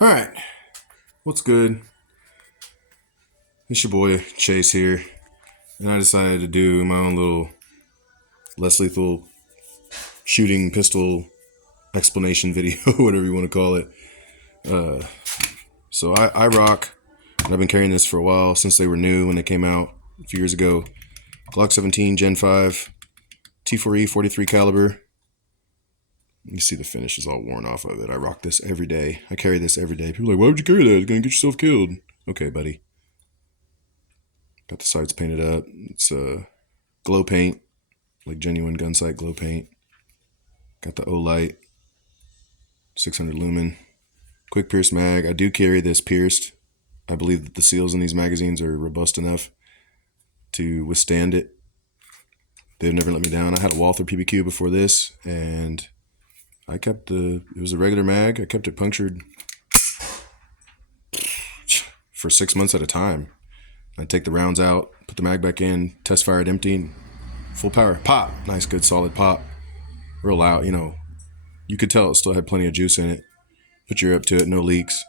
All right, what's good? It's your boy Chase here, and I decided to do my own little less lethal shooting pistol explanation video, whatever you want to call it. So I rock, and I've been carrying this for a while since they were new when they came out a few years ago. Glock 17 Gen 5, T4E 43 caliber. You see the finish is all worn off of it. I rock this every day. I carry this every day. People are like, why would you carry that? It's gonna get yourself killed. Okay, buddy. Got the sides painted up. It's glow paint, like genuine gun sight glow paint. Got the Olight 600 lumen. Quick pierce mag. I do carry this pierced. I believe that the seals in these magazines are robust enough to withstand it. They've never let me down. I had a Walther PBQ before this, and I kept it was a regular mag. I kept it punctured for 6 months at a time. I'd take the rounds out, put the mag back in, test fire it empty, full power. Pop! Nice, good, solid pop. Real loud, You could tell it still had plenty of juice in it. Put your ear up to it, no leaks.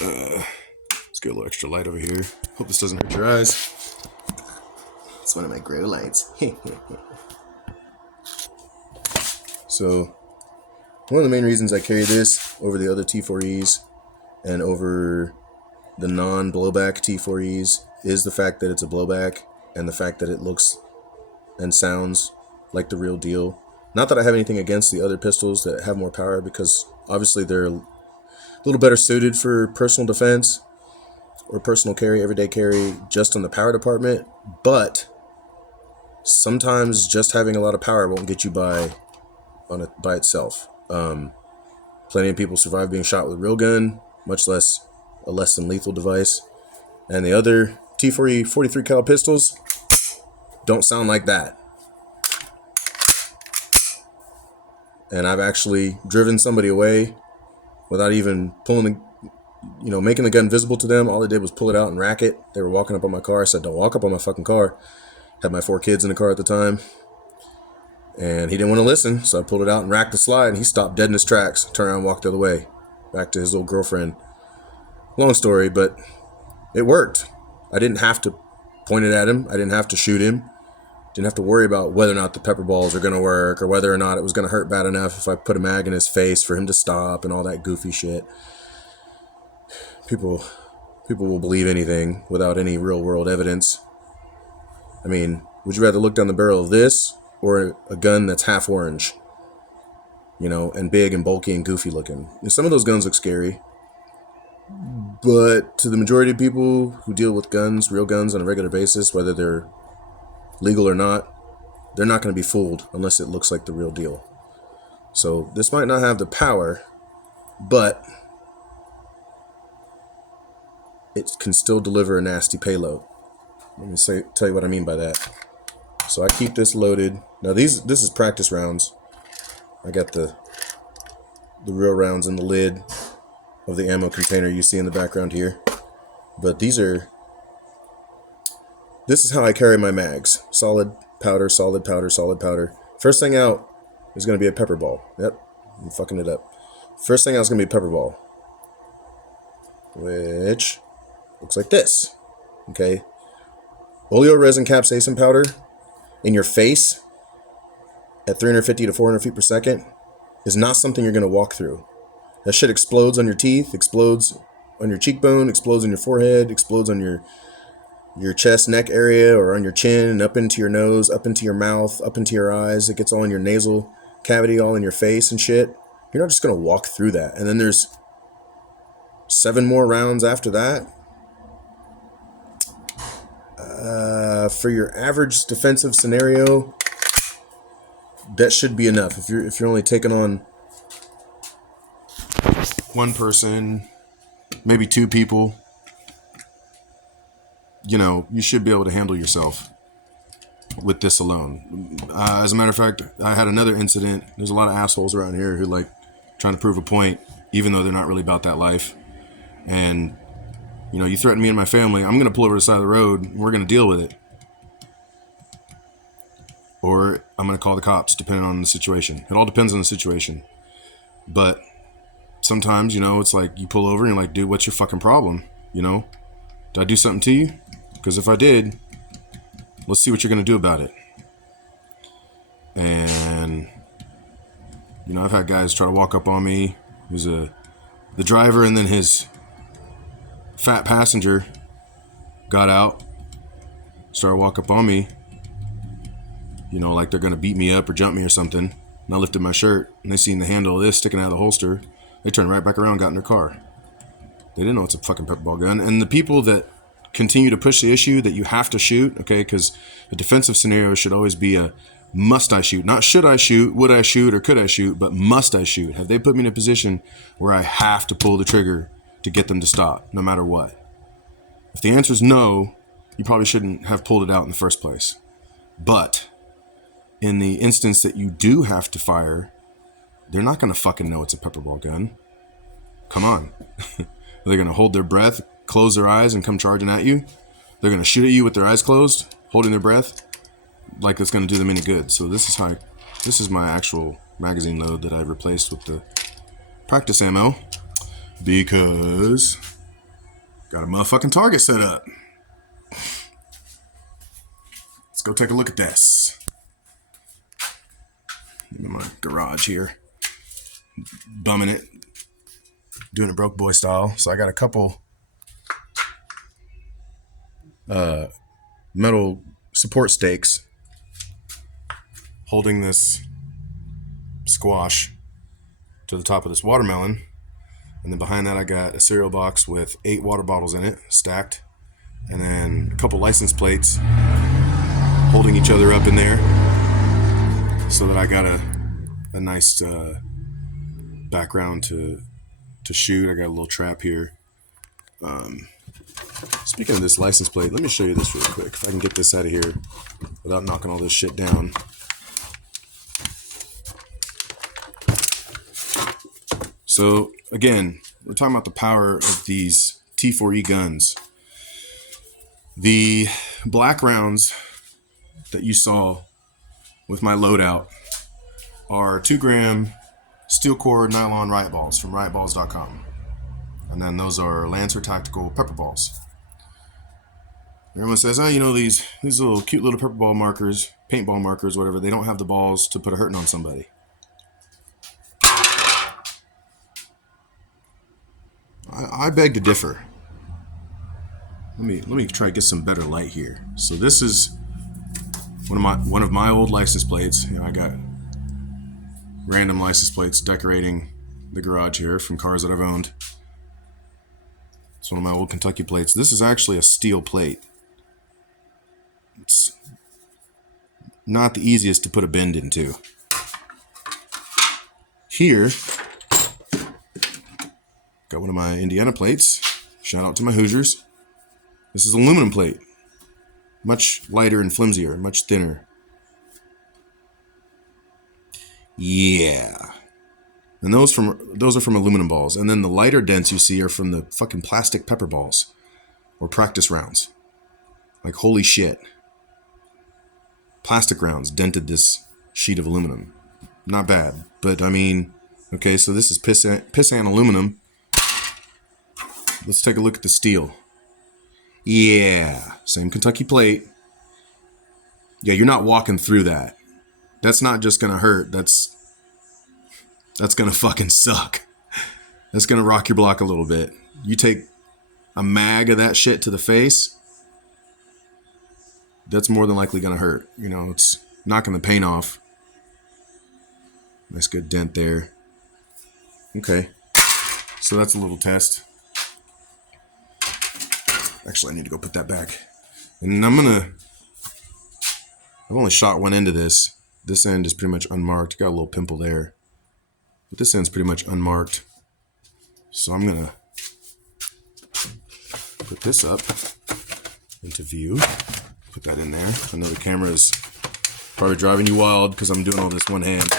Let's get a little extra light over here. Hope this doesn't hurt your eyes. It's one of my grow lights. So, one of the main reasons I carry this over the other T4Es and over the non-blowback T4Es is the fact that it's a blowback and the fact that it looks and sounds like the real deal. Not that I have anything against the other pistols that have more power, because obviously they're a little better suited for personal defense or personal carry, everyday carry, just on the power department. But sometimes just having a lot of power won't get you by itself. Plenty of people survive being shot with a real gun, much less a less than lethal device. And the other T4E 43 cal pistols don't sound like that. And I've actually driven somebody away without even making the gun visible to them. All I did was pull it out and rack it. They were walking up on my car. I said, don't walk up on my fucking car. Had my 4 kids in the car at the time. And he didn't want to listen, so I pulled it out and racked the slide, and he stopped dead in his tracks, turned around and walked the other way, back to his old girlfriend. Long story, but it worked. I didn't have to point it at him. I didn't have to shoot him. Didn't have to worry about whether or not the pepper balls are going to work, or whether or not it was going to hurt bad enough if I put a mag in his face for him to stop and all that goofy shit. People will believe anything without any real world evidence. I mean, would you rather look down the barrel of this or a gun that's half orange, and big and bulky and goofy looking? Some of those guns look scary, but to the majority of people who deal with guns, real guns, on a regular basis, whether they're legal or not, they're not going to be fooled unless it looks like the real deal. So this might not have the power, but it can still deliver a nasty payload. Let me tell you what I mean by that. So I keep this loaded. Now this is practice rounds. I got the real rounds in the lid of the ammo container you see in the background here. But this is how I carry my mags. Solid powder, solid powder, solid powder. First thing out is going to be a pepper ball. Yep, I'm fucking it up. First thing out is going to be a pepper ball, which looks like this. Okay. Oleoresin capsaicin powder in your face at 350 to 400 feet per second is not something you're going to walk through. That shit explodes on your teeth, explodes on your cheekbone, explodes on your forehead, explodes on your chest, neck area, or on your chin, and up into your nose, up into your mouth, up into your eyes. It gets all in your nasal cavity, all in your face and shit. You're not just going to walk through that. And then there's 7 more rounds after that. For your average defensive scenario, that should be enough. If you're only taking on one person, maybe 2 people, you should be able to handle yourself with this alone. As a matter of fact, I had another incident. There's a lot of assholes around here who like trying to prove a point, even though they're not really about that life. And you threaten me and my family, I'm going to pull over to the side of the road, and we're going to deal with it. Or I'm going to call the cops, depending on the situation. It all depends on the situation. But sometimes, you know, it's like you pull over and you're like, dude, what's your fucking problem? You know, did I do something to you? Because if I did, let's see what you're going to do about it. And, you know, I've had guys try to walk up on me. Who's the driver, and then his fat passenger got out, started to walk up on me, you know, like they're going to beat me up or jump me or something. And I lifted my shirt, and they seen the handle of this sticking out of the holster. They turned right back around and got in their car. They didn't know it's a fucking pepper ball gun. And the people that continue to push the issue that you have to shoot, okay, because a defensive scenario should always be a must I shoot, not should I shoot, would I shoot, or could I shoot, but must I shoot? Have they put me in a position where I have to pull the trigger to get them to stop, no matter what? If the answer is no, you probably shouldn't have pulled it out in the first place. But in the instance that you do have to fire, they're not going to fucking know it's a pepper ball gun. Come on. They're going to hold their breath, close their eyes, and come charging at you. They're going to shoot at you with their eyes closed, holding their breath, like it's going to do them any good. So this is my actual magazine load that I replaced with the practice ammo, because got a motherfucking target set up. Let's go take a look at this. In my garage here, bumming it, doing it broke boy style. So I got a couple metal support stakes holding this squash to the top of this watermelon, and then behind that I got a cereal box with 8 water bottles in it stacked, and then a couple license plates holding each other up in there, so that I got a nice background to shoot. I got a little trap here. Speaking of this license plate, let me show you this real quick. If I can get this out of here without knocking all this shit down. So again, we're talking about the power of these T4E guns. The black rounds that you saw with my loadout are 2-gram steel core nylon riot balls from riotballs.com. And then those are Lancer Tactical pepper balls. Everyone says, oh, you know, these little cute little pepper ball markers, paintball markers, whatever, they don't have the balls to put a hurting on somebody. I beg to differ. Let me try to get some better light here. So this is one of my old license plates. You know, I got random license plates decorating the garage here from cars that I've owned. It's one of my old Kentucky plates. This is actually a steel plate. It's not the easiest to put a bend into. Here, got one of my Indiana plates. Shout out to my Hoosiers. This is aluminum plate. Much lighter and flimsier, much thinner. Yeah. And those are from aluminum balls. And then the lighter dents you see are from the fucking plastic pepper balls or practice rounds. Like, holy shit. Plastic rounds dented this sheet of aluminum. Not bad, but I mean, okay, so this is pissant aluminum. Let's take a look at the steel. Yeah, same Kentucky plate. Yeah, you're not walking through that. That's not just gonna hurt. That's gonna fucking suck. That's gonna rock your block a little bit. You take a mag of that shit to the face, that's more than likely gonna hurt. You know, it's knocking the paint off. Nice good dent there. Okay, so that's a little test. Actually, I need to go put that back. And I've only shot one end of this. This end is pretty much unmarked. Got a little pimple there. But this end's pretty much unmarked. So I'm gonna put this up into view. Put that in there. I know the camera is probably driving you wild because I'm doing all this one hand.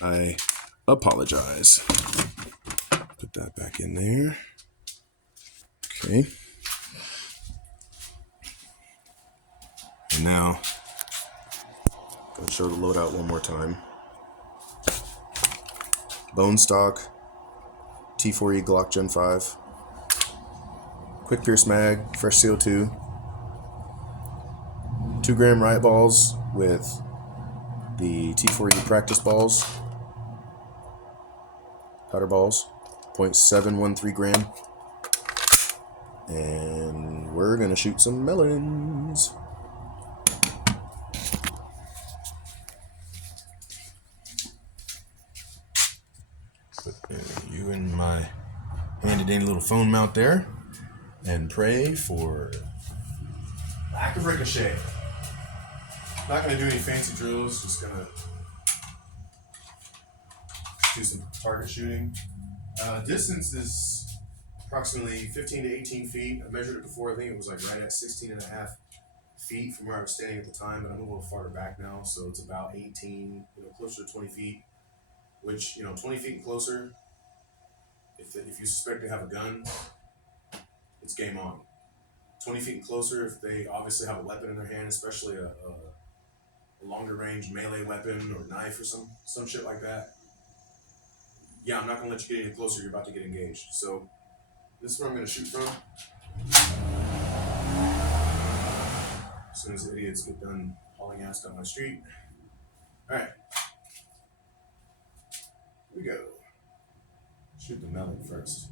I apologize. Put that back in there. Okay. And now, I'm going to show the loadout one more time. Bone stock T4E Glock Gen 5. Quick Pierce mag, fresh CO2. 2-gram riot balls with the T4E practice balls. Powder balls, 0.713 gram. And we're gonna shoot some melons. Put you in my handy dandy little phone mount there and pray for lack of ricochet. Not gonna do any fancy drills, just gonna do some target shooting. Distance is approximately 15 to 18 feet. I measured it before. I think it was like right at 16 and a half feet from where I was standing at the time, but I'm a little farther back now, so it's about 18, closer to 20 feet, which, 20 feet and closer, if you suspect they have a gun, it's game on. 20 feet and closer, if they obviously have a weapon in their hand, especially a longer range melee weapon or knife or some shit like that, yeah, I'm not going to let you get any closer. You're about to get engaged. So this is where I'm going to shoot from. As soon as the idiots get done hauling ass down my street. All right. Here we go. Shoot the melon first.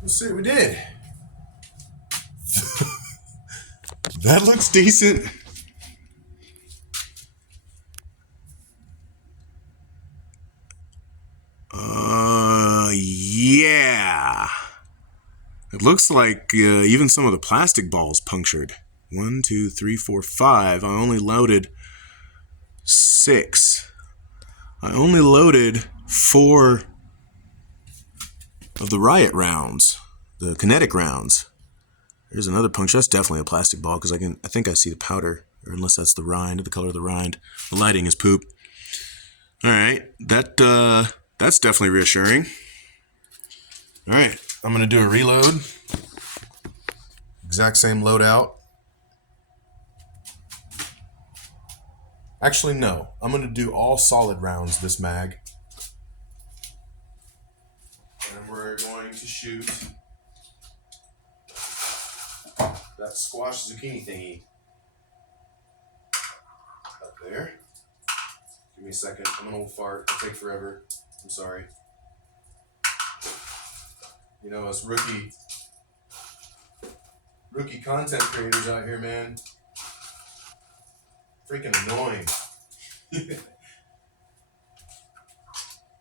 Let's see what we did. That looks decent. Yeah. It looks like even some of the plastic balls punctured. 1, 2, 3, 4, 5. I only loaded 6. I only loaded 4 of the riot rounds, the kinetic rounds. There's another puncture. That's definitely a plastic ball because I think I see the powder, or unless that's the rind, the color of the rind. The lighting is poop. All right, that's definitely reassuring. All right, I'm gonna do a reload. Exact same loadout. Actually, no. I'm gonna do all solid rounds this mag. And we're going to shoot that squash zucchini thingy up there. Give me a second. I'm an old fart. It'll take forever. I'm sorry. Us rookie content creators out here, man. Freaking annoying.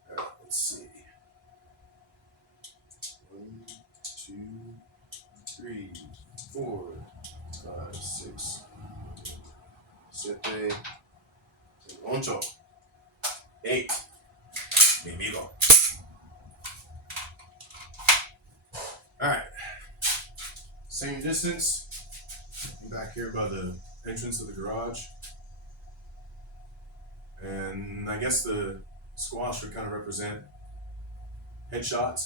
All right, let's see. 1, 2, 3, 4, 5, 6, 7, 8, 8. Mi amigo. All right. Same distance. I'm back here by the entrance of the garage. And I guess the squash would kind of represent headshots.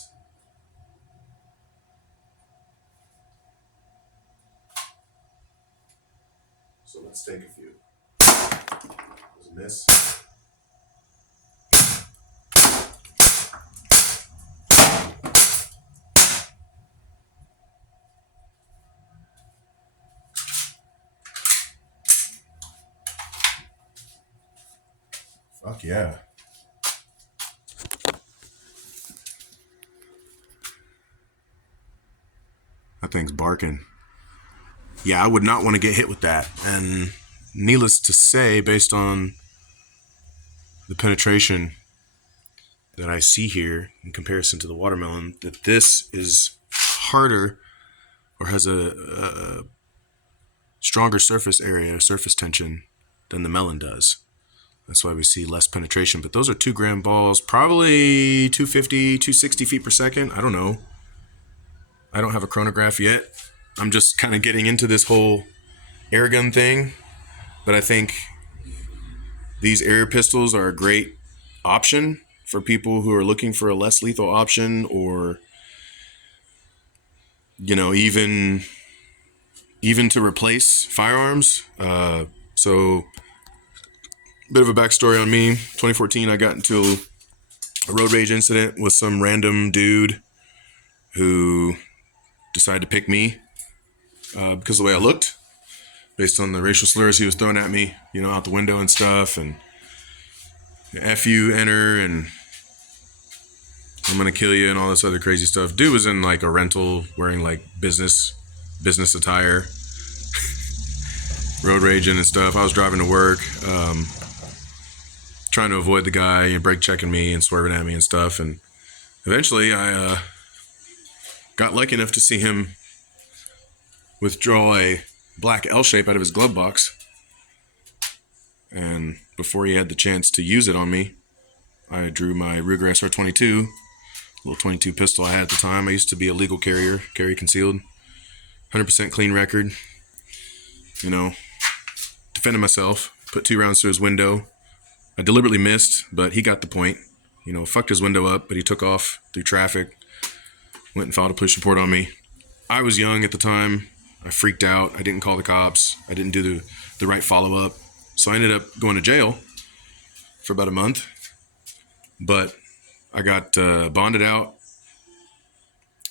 So let's take a few. Was a miss. Fuck yeah. That thing's barking. Yeah, I would not want to get hit with that. And needless to say, based on the penetration that I see here in comparison to the watermelon, that this is harder or has a stronger surface area, surface tension than the melon does. That's why we see less penetration. But those are 2-gram balls, probably 250, 260 feet per second. I don't know. I don't have a chronograph yet. I'm just kind of getting into this whole air gun thing. But I think these air pistols are a great option for people who are looking for a less lethal option, or, you know, even to replace firearms. So bit of a backstory on me. 2014, I got into a road rage incident with some random dude who decided to pick me because of the way I looked, based on the racial slurs he was throwing at me, you know, out the window and stuff, and F you, enter, and I'm gonna kill you, and all this other crazy stuff. Dude was in like a rental, wearing like business attire, road raging and stuff. I was driving to work, trying to avoid the guy, you know, brake checking me and swerving at me and stuff. And eventually I got lucky enough to see him withdraw a black L shape out of his glove box. And before he had the chance to use it on me, I drew my Ruger SR22, little 22 pistol I had at the time. I used to be a legal carrier, carry concealed, 100% clean record. You know, defended myself, put 2 rounds through his window. I deliberately missed, but he got the point. You know, fucked his window up, but he took off through traffic, went and filed a police report on me. I was young at the time. I freaked out. I didn't call the cops. I didn't do the right follow-up. So I ended up going to jail for about a month. But I got bonded out,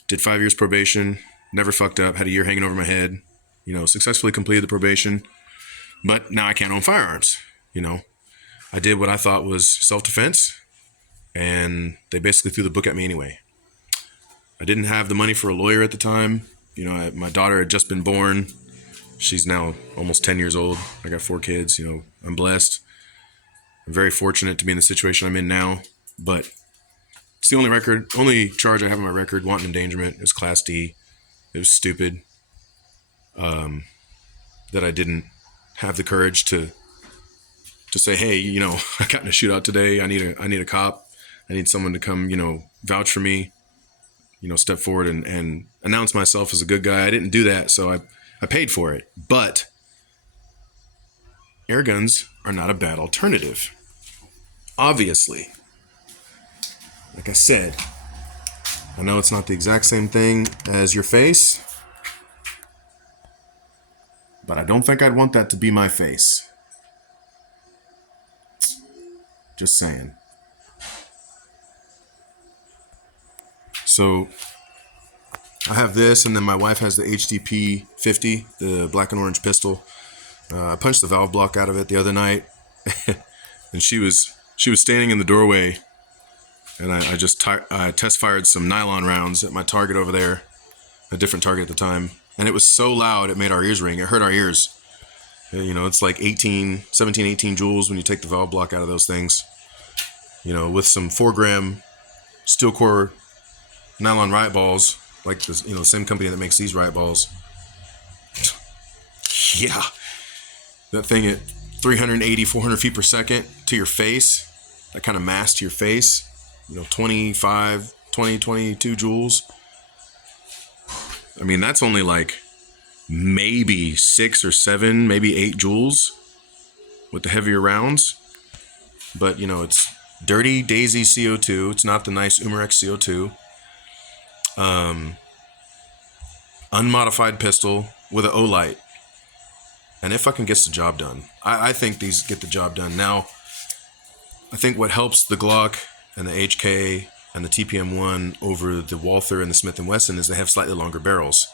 did 5 years probation, never fucked up, had a year hanging over my head, you know, successfully completed the probation. But now I can't own firearms, you know. I did what I thought was self-defense, and they basically threw the book at me anyway. I didn't have the money for a lawyer at the time. You know, my daughter had just been born. She's now almost 10 years old. I got 4 kids. You know, I'm blessed. I'm very fortunate to be in the situation I'm in now. But it's the only charge I have on my record, wanton endangerment. It was Class D. It was stupid that I didn't have the courage to say, hey, you know, I got in a shootout today. I need a cop. I need someone to come, you know, vouch for me, you know, step forward and announce myself as a good guy. I didn't do that, so I paid for it. But air guns are not a bad alternative. Obviously. Like I said, I know it's not the exact same thing as your face, but I don't think I'd want that to be my face. Just saying. So I have this, and then my wife has the HDP 50, the black and orange pistol. I punched the valve block out of it the other night, and she was standing in the doorway, and I just test fired some nylon rounds at my target over there, a different target at the time, and it was so loud it made our ears ring. It hurt our ears. You know, it's like 17, 18 joules when you take the valve block out of those things. You know, with some 4-gram steel core nylon riot balls, like this, you know, the same company that makes these riot balls. Yeah, that thing at 380, 400 feet per second to your face, that kind of mass to your face, you know, 22 joules. I mean, that's only like maybe 6 or 7, maybe 8 joules with the heavier rounds. But, you know, it's dirty Daisy CO2. It's not the nice Umarex CO2. Unmodified pistol with an O-light. And it fucking gets the job done. I think these get the job done. Now, I think what helps the Glock and the HK and the TPM1 over the Walther and the Smith & Wesson is they have slightly longer barrels.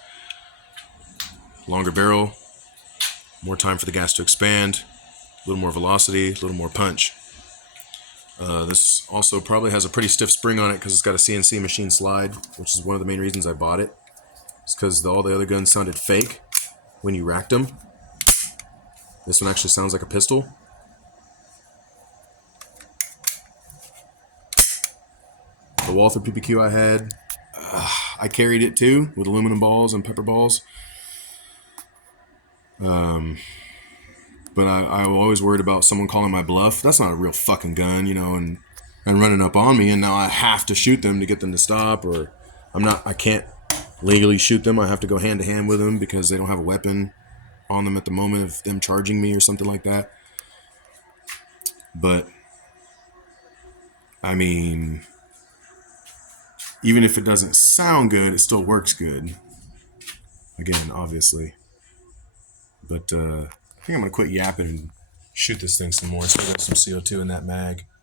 Longer barrel, more time for the gas to expand, a little more velocity, a little more punch. This also probably has a pretty stiff spring on it because it's got a CNC machine slide, which is one of the main reasons I bought it. It's because all the other guns sounded fake when you racked them. This one actually sounds like a pistol. The Walther PPQ I had, I carried it too with aluminum balls and pepper balls. But I was always worried about someone calling my bluff. That's not a real fucking gun, you know, and running up on me, and now I have to shoot them to get them to stop, or I can't legally shoot them. I have to go hand to hand with them because they don't have a weapon on them at the moment of them charging me or something like that. But I mean, even if it doesn't sound good, it still works good. Again, obviously. But I think I'm going to quit yapping and shoot this thing some more. So I got some CO2 in that mag.